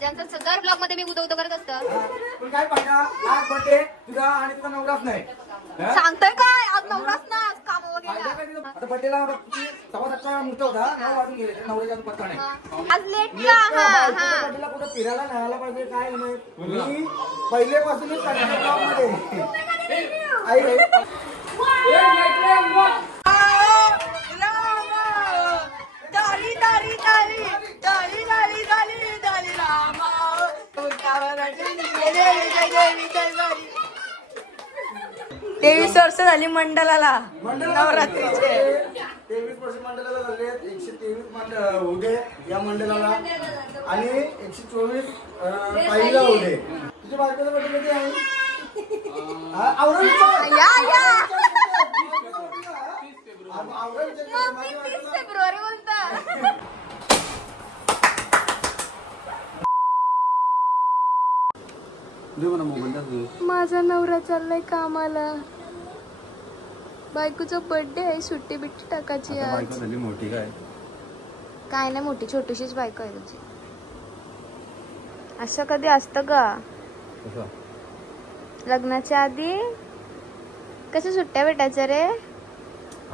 ज्यांचा दर ब्लॉग मध्ये मी उदवतो करत असतं. पण काय पाहिजे आज बर्थडे तुझा आणि तुझा नवराच नाही सांगतोय काय आज नवराच ना काम वगैरे. आता बर्थडेला सव्वा सकाळ मुहूर्त होता 9 वाजून गेले नवऱ्याचा अजून पत्ता नाही. आज लेट का. बर्थडेला कुठं फिरायला न्यायला पाहिजे काय नाही. मी पहिलेपासूनच आई डाली डाली डाली डाली डाली डाली डाली रामा 23 वर्ष झाली मंडळाला नवरात्रीचे. 23 वर्ष मंडळाला झाले. 123 उदे या मंडळाला आणि 124 पहिला उदे. तुझ्या बायकोला बर्थडे कधी आहे? फेब्रुवारी बोलता. माझा नवरा चाललाय कामाला. बायकोचा बर्थडे आहे. सुट्टी बिट्टी टाकायची आज. मोठी काय नाही मोठी छोटीशीच बायको आहे तुझी. असं कधी असतं का लग्नाच्या आधी? कशा सुट्ट्या भेटायच्या रे?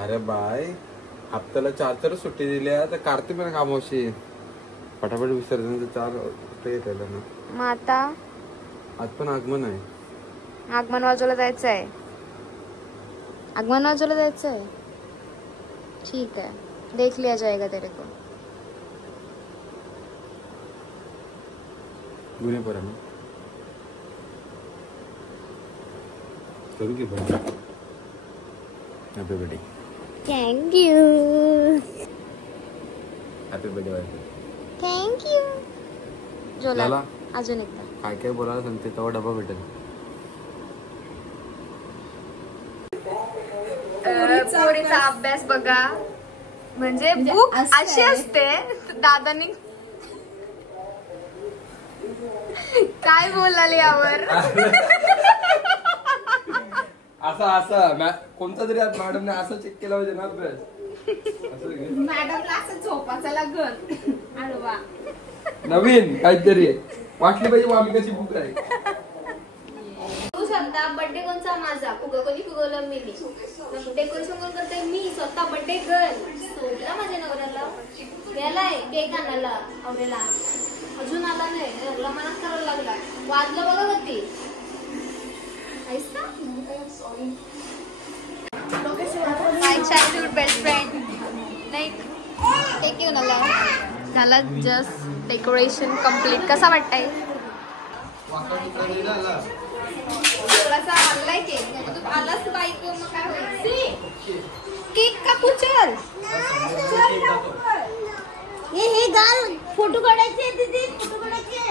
अरे बाय हप्त्याला 4 सुट्टी दिल्या तर कार्तिक पण कामवशी फटाफट विसर्जन 4 येत ना. मग आता आज पण आगमन आहे. आगमन वाजवला जायचंय. आगमन वाजवला जायचंय. ठीक है देख लिया जाएगा तेरे को. गुन्हे पर करू की birthday. Happy birthday. Thank you. Happy birthday. Thank you. झाला अजून एकदा काय काय बोलायला सांगते तेव्हा डबा भेटेल. पोरीचा अभ्यास बघा. म्हणजे बुक अशी असते. दादानी काय बोलाली यावर? असं कोणता तरी मॅडमने असं चेक केला पाहिजे ना अभ्यास. मॅडमला असं झोपायचं लागत. अडवा नवीन काहीतरी वाटली पाहिजे. वामिकाची बुक आहे. तू स्वतः बर्थडे कोणचा माझा कोणी फुगवलं मी. डेकोरेशन कोण करते मी स्वतः. बर्थडे गर्ल सोडला माझ्या नवऱ्याला. गेलाय केक आणायला आवडेला. अजून आला नाही. मनात करायला लागला. वाजलं बघा होती. माय चाइल्डहुड बेस्ट फ्रेंड नाही केक घेऊन आला. झाला जस्ट डेकोरेशन कम्प्लीट. कसा वाटतंय? थोडासा आणलाय केक. तू आलास बाईक मग काय होईल? केक कापू चल. हे घाल. फोटो काढायचे दीदी. फोटो काढायचे.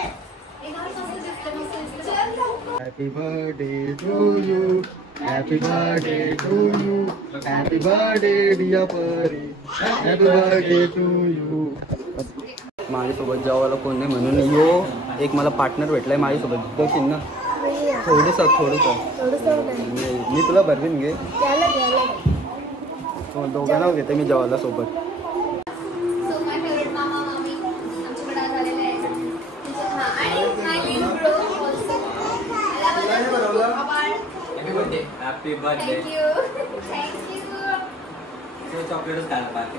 Happy birthday to you. Happy birthday to you. Happy birthday dear Pari. Happy birthday to you. माझ्यासोबत जेवायला कोण नाही म्हणून यो एक मला पार्टनर भेटलाय माझ्यासोबत. तो ना थोडंसं मी तुला भरवीन घे. दोघांना घेते मी जेवायला सोबत. Happy birthday. Thank you. चॉकलेटच खायला बाकी.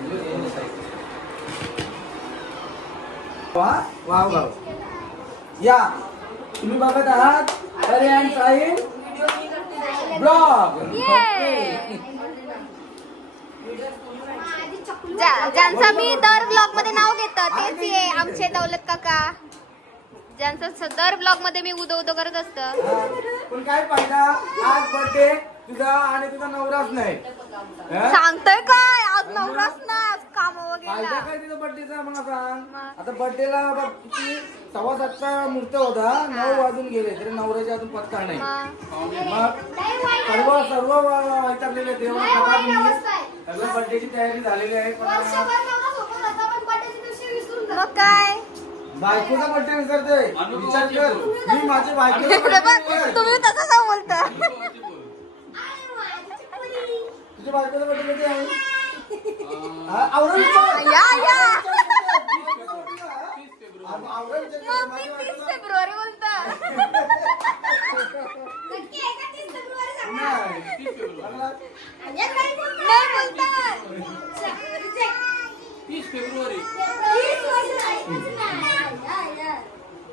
Wow wow. या तुम्ही बघत आहात अरे अँड साहिल ब्लॉग. ज्यांचा मी दर ब्लॉग मध्ये नाव घेतो तेच आहे आमचे दौलत काका. ज्यांचं दर ब्लॉग मध्ये मी उदो करत असतं. पण काय पाहिजे आज बर्थडे तुझा आणि तुझा नवराच नाही. सांगतोय काय आज नवराच ना काम वगैरे. काय तुझा बर्थडेचा मला सांग. आता बर्थडेला किती 7:15 मुहूर्त होता. 9 वाजून गेले तरी नवऱ्याचा अजून पत्ता नाही. मग सर्व वैतागलेले देवा सगळं बर्थडेची तयारी झालेली आहे. मग काय बायकोचा बर्थडे विसरतोय. विचार कर मी माझ्या बायकोला तुम्ही तसं का बोलता? तुझ्या बायकोचा बर्थडे कधी आहे? मम्मी 30 फेब्रुवारी बोलता. नक्की आहे का 30 फेब्रुवारी सांगा. नाही बोलतात. 30 फेब्रुवारी.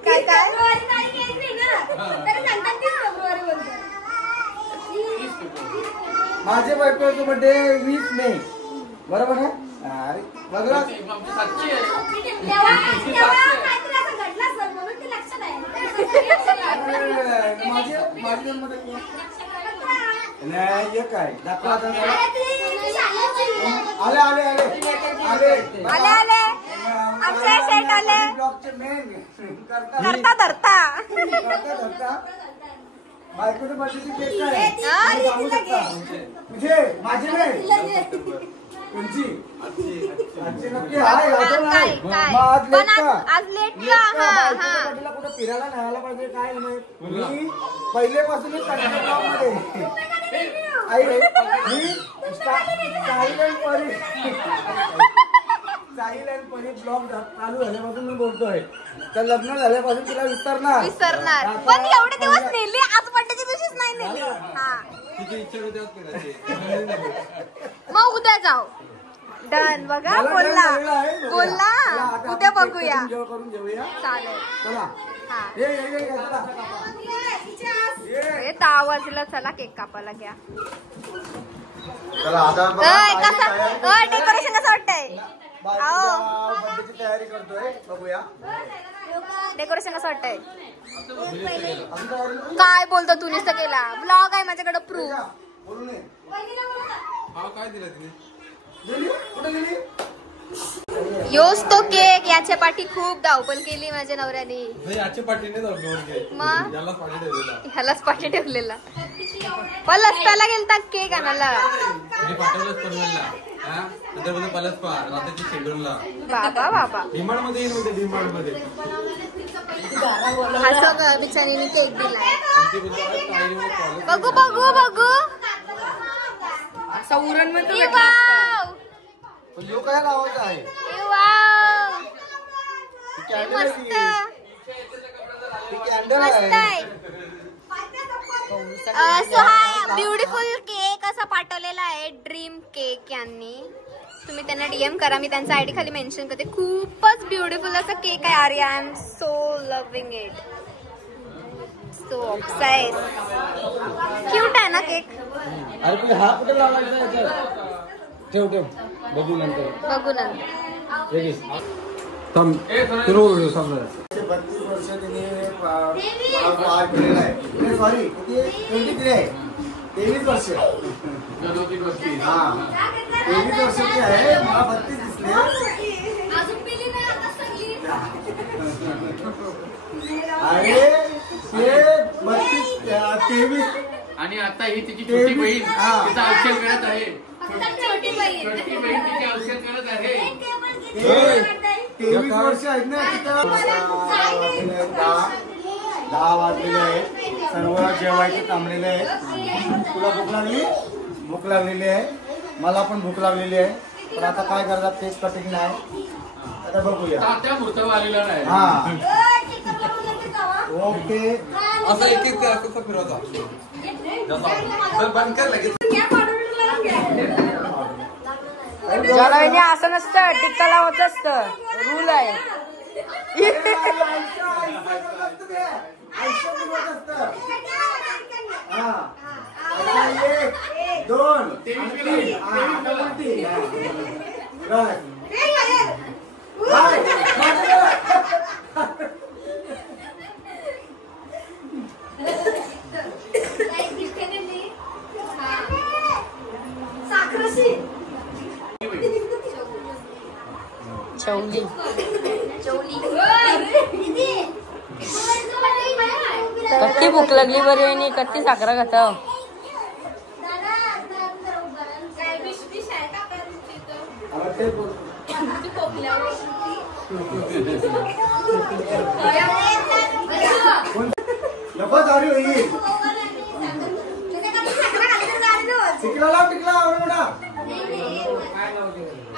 काय फेब्रुवारी तारीख येत नाही ना तरी सांगतात 30 फेब्रुवारी बोलतात. माझे बायकोचा बर्थडे 20 मे बरोबर आहे. अरे बघला माझी जन्मतारीख नाही एक आहे दाखवा. आले आमचे सेट आले. ब्लॉगचे मेन धरता धरता बायकोच्या बर्थडेची केक काय सांगू शकता तुझे माझे नाही तुमची आजची नक्की हाय आज लेट का. कुठं फिरायला न्यायला पाहिजे काय नाही. मी पहिलेपासूनच मध्ये आई मी साहिल अँड परी ब्लॉग चालू झाल्यापासून मी बोलतोय. तर लग्न झाल्यापासून तिला विसरणार पण एवढे दिवस नेली आज बर्थडेच्या दिवशीच नाही नेली. मग उद्या जाऊ. डन. बघा बोलला उद्या बघूया करून घेऊया चालेल. चला. तावाजला चला केक कापायला घ्या. चला आता डेकोरेशन कसं वाटतंय. बर्थडेची तयारी करतोय बघूया. डेकोरेशन कसं वाटतंय. काय बोलतो तू नुसतं केला. ब्लॉग आहे माझ्याकडे प्रूफ. बोलू नये काय दिलं तिने. कुठे गेली. योच तो केक. याच्या पाठी खूप धावपल केली माझ्या नवऱ्याने. याच्या पाठीने मग ह्यालाच पाठी ठेवलेला. पलसप्याला गेलता केक आणायला. बाबा डिमांड मध्ये डिमांड मध्ये असं बिचारीने केक दिलाय. बघू असा उरण मध्ये काय लावायचं आहे. मस्त कॅन्डल आहे. सो हा ब्युटिफुल केक असा पाठवलेला आहे ड्रीम केक यांनी. तुम्ही त्यांना DM करा. मी त्यांचा ID खाली मेन्शन करते. खूपच ब्युटिफुल असा केक आहे. Arya I am so loving it. So obsessed. Cute आहे ना केक. अरे हा कुठे लावायचा. ठेव बघू नंतर 32 वर्ष तिने पार केलेला आहे. सॉरी किती 23 आहे. 23 वर्ष. हा 23 वर्षाची आहे. मला 32 दिसले. अरे ते 32 23 आणि आता ही तिची छोटी बहीण तिचा औषध करत आहे. छोटी बहीण तिचे औषध करत आहे. 23 वर्ष आहेत ना. तिथं 10 वाजलेले आहेत. सर्व जेवायचे थांबलेले आहेत. तुला भूक लागलेली आहे. मला पण भूक लागलेली आहे. पण आता काय करतात. केक कटिंग नाही. आता बघूया. त्या मुहूर्तावर आलेला नाही. हा ओके. असं एक असं फिरवता बंद कर लगेच. असं नसतं. टिक्का लावायचं असतं. रूल आहे. दोन चवली कत्ती भूक लागली बरी आणि कत्ती साखरा खाता.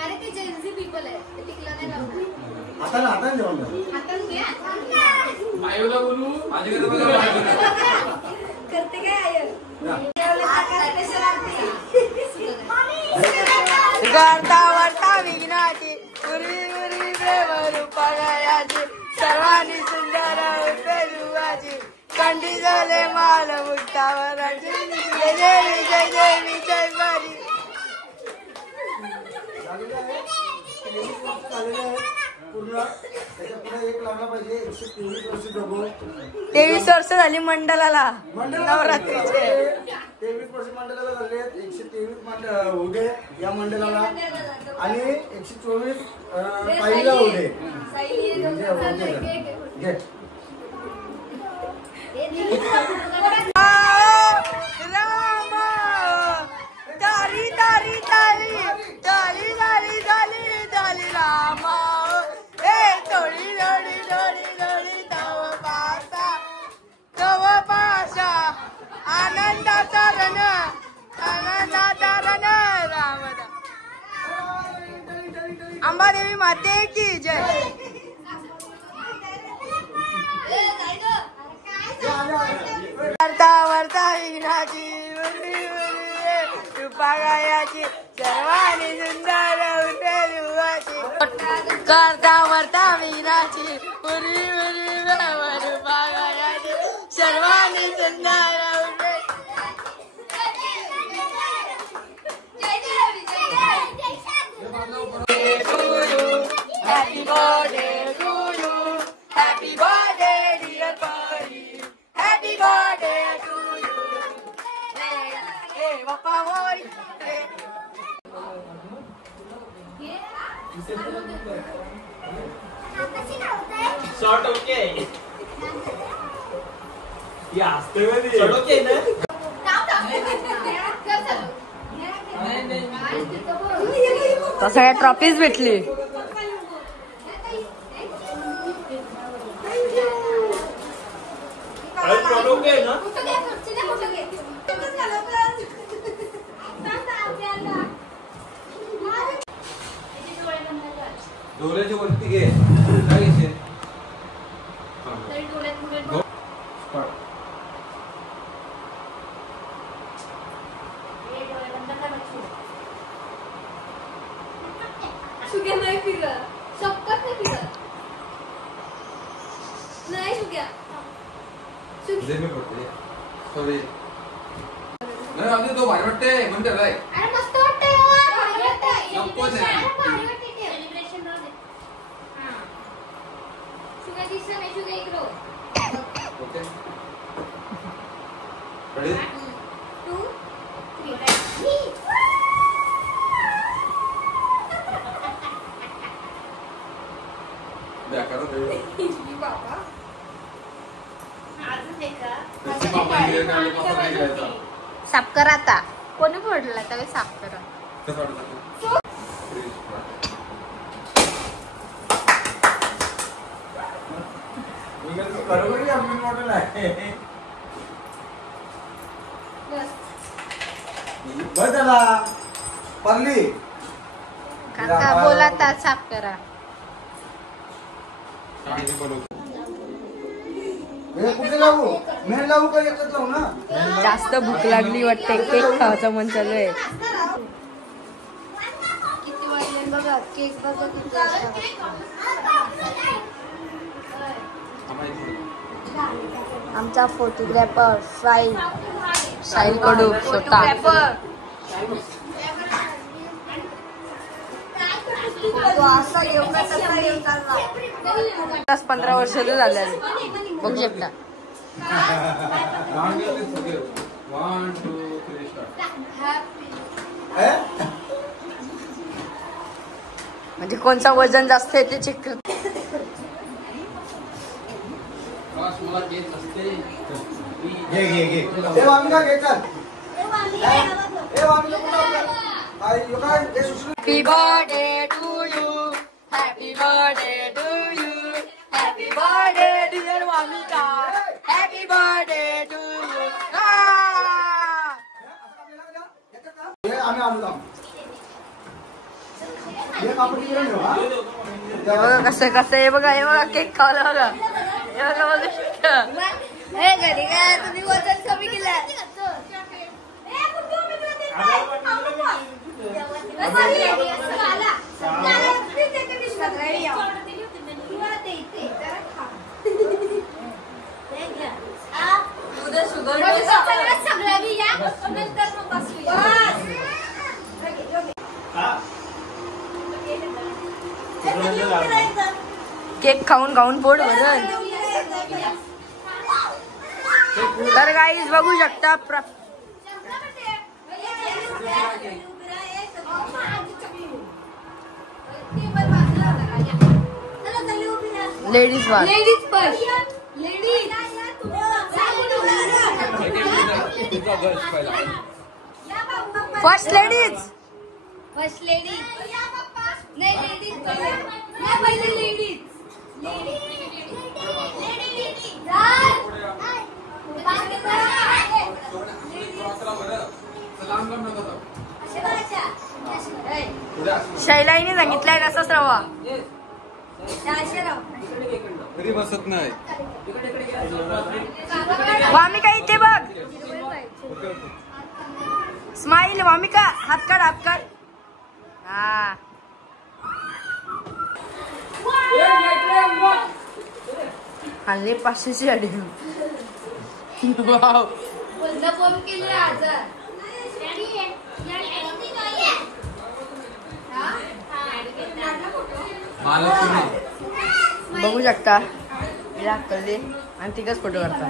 अरे ते जेन्सी पीपल आहे. आता जेवण झालं. आयोला बोलू करते काय आय गाता वार्ता विघ्नाची उरी उरी प्रेम रूपाची सर्वांनी सुंदर पेरुवाची कंडी झाले माल मुक्तावराची जय देवी जय देवी जय बरी. पूर्ण त्याच्या पुढे एक लावला पाहिजे. 123 वर्ष जगू. 23 वर्ष झाली मंडळाला नवरात्रीचे. 23 वर्ष मंडळाला झाले. 123 उदे या मंडळाला आणि 124 पाहिला उदे. तारी तारी तारी तारी तारी तारी तारी रामा ए थोडी थोडी थोडी थोडी तव पासा आनंदाचा रण रामदा. अंबादेवी माते की जय. वार्ता वार्ता विघ्नाची रूपाची सर्वांनी सुंदर उठेची करता वार्ता विघ्नाची उरी उरी रूपाची सर्वांनी सुंदर उठे. Happy birthday to you. Happy birthday dear Pari. Happy birthday to you. Hey Papa boy. Short okay या शॉर्ट ओके ना. तर सगळ्या ट्रॉफीज भेटली. शॉर्ट ओके ना. डोळ्याच्या वरती घे काय घ्यायचे. शुक्या नाही फिरत. शपथ नाही फिरत. नाही शुक्या. सॉरी नाही आधी तो भारी वाटते म्हणते काय. अरे मस्त वाटतंय हो. भारी वाटतंय. नको नाही. अरे भारी वाटतंय ते. सेलिब्रेशन राहू दे. हां. शुक्या दिसत नाही. शुक्या इकडं. ओके रेडी 1 2 3 द्या करा ते. बाबा अजून नाही का. बाबा इकडे काय पापा काय करायचा. साफ करा आता. कोणी फोडला त्यावेळी साफ करा. कसं वाटतं. बरोबर आपली मॉडेल आहे. बस बस झाला परली. काका बोला आता साफ करा. काय करू. कुठे लावू. मेन लावू का एकच लावू ना. जास्त भूक लागली वाटते. केक खायचं मन चालू आहे. किती वाजले बघा. केक बघा किती वाजता. आमचा फोटोग्राफर साहिल कडू स्वतः. 15 वर्ष झाले बघू शकता. 1 2 3 स्टार्ट. म्हणजे कोणचा वजन जास्त आहे ते चेक कर. बस मला केस असते. घे घे घे. ए वामिका घे चल. ए वामिका आई यो काय हे सुसू. Happy birthday to you. Happy birthday to you. Happy birthday dear Vamika. Happy birthday to you. हे आम्ही आलो. हे कापडी घेऊन येऊ हा. बघा कसं कसं हे बघा केक खावला बघा हे बघा बघू शकता. घरी काय तुम्ही वजन कमी केलं. उद्या शुगर केक खाऊन खाऊन पोट भरल. तर गाईज बघू शकता लेडीज बार फर्स्ट लेडीज नाही लेडीज पहिले लेडीज शैलाईने सांगितलंय कसंच राहा. तरी बसत नाही. वामिका इथे बघ. स्माइल वामिका हात काढ हा. हल्ली 500ची अडी. वाव बघू शकता कल्ले आणि तिघच फोटो काढतात.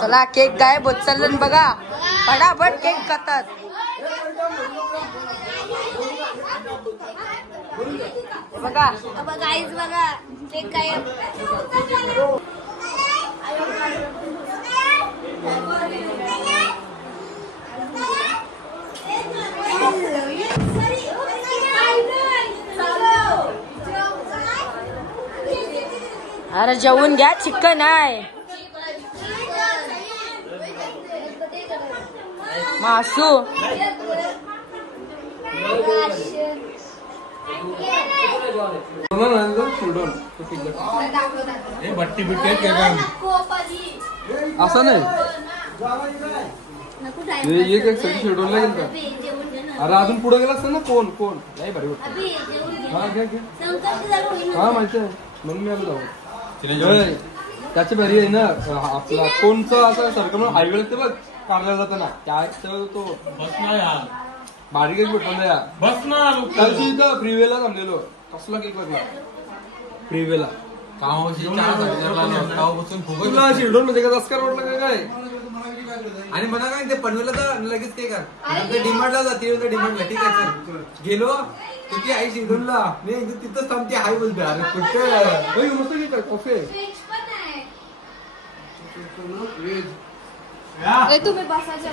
चला केक गायब होत चाललं बघा. फटाफट केक खातात. बघा गाईज बघा केक काय अरे जेवून घ्या चिकन आहे. मासू भट्टी बिट्टी असं नाही. एक शेड्यूल लागेल का. अरे अजून पुढे गेला असतं ना. कोण नाही भारी वाटत. हा माहिती आहे म्हणून मी आलो जाऊ. त्याची भारी आहे ना आपला कोणचं असं सारखं हायवे ते बघ कारला जाताना त्याचं तो बारीक एक भेटून द्या. बस ना इथं फ्रीवेला थांबलेलो. कसला केक लागला फ्रीवेला. तुला शेड्यूल मध्ये का दसकार वाटलं काय. आणि म्हणा काय ते पनवेलला तर लगेच ते कर डिमांडला जाते. डिमांडला ठीक आहे गेलो तुझी आई शेड्यूलला मी तिथंच थांबते. हाय बोलते. अरे कुठे मस्त घेत कॉफी तुम्ही बसायच्या